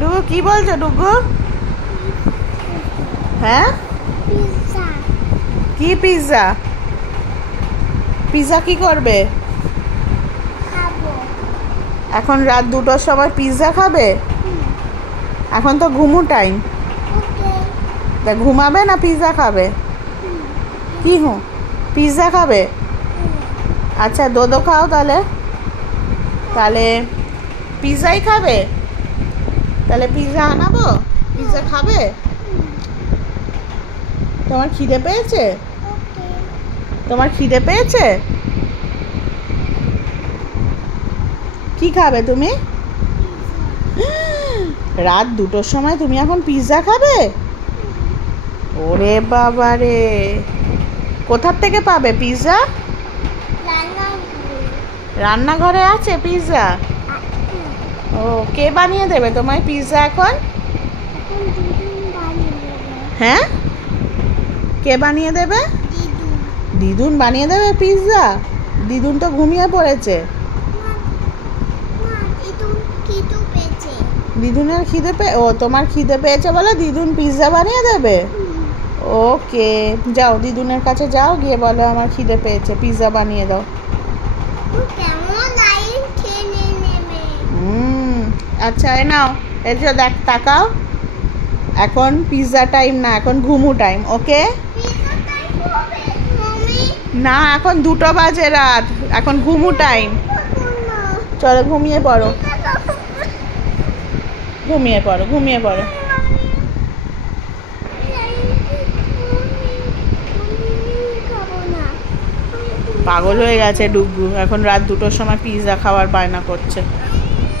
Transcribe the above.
ডুগু কি বলছো ডুগু? হ্যাঁ, পিৎজা। কি পিৎজা? পিৎজা কি করবে? খাবো। এখন রাত 2টোর সময় পিৎজা খাবে? এখন তো ঘুমু টাইম। ওকে। তা ঘুমাবে না পিৎজা খাবে? কি পিৎজা খাবে? আচ্ছা দোদো খাও তাহলে। তাহলে পিৎজাই খাবে? তাহলে পিৎজা আনাবো? পিৎজা খাবে? তোমার খিদে পেয়েছে? ওকে। তোমার খিদে পেয়েছে? কি খাবে তুমি? রাত 2টোর সময় তুমি এখন পিৎজা খাবে? ওরে বাবা রে, কোথার থেকে পাবে পিৎজা? রান্নাঘরে আছে পিৎজা? ও, কে বানিয়ে দেবে তোমায় পিৎজা এখন? হ্যাঁ, কে বানিয়ে দেবে? দিদুন বানিয়ে দেবে পিৎজা? দিদুন তো ঘুমিয়ে পড়েছে। দিদুনের খিদে ও তোমার খিদে পেয়েছে বলে দিদুন পিৎজা বানিয়ে দেবে? ওকে, যাও দিদুনের কাছে যাও, গিয়ে বলো আমার খিদে পেয়েছে, পিৎজা বানিয়ে দাও। আচ্ছা এ নাও, এই যে দেখ, তাকাও, এখন পিৎজা টাইম না, এখন ঘুমু টাইম। ওকে না, এখন 2টো বাজে রাত, এখন ঘুমু টাইম। চলো ঘুমিয়ে পড়ো, ঘুমিয়ে পড়ো, ঘুমিয়ে পড়ো। পাগল হয়ে গেছে ডুগু, এখন রাত 2টোর সময় পিৎজা খাওয়ার বায়না করছে।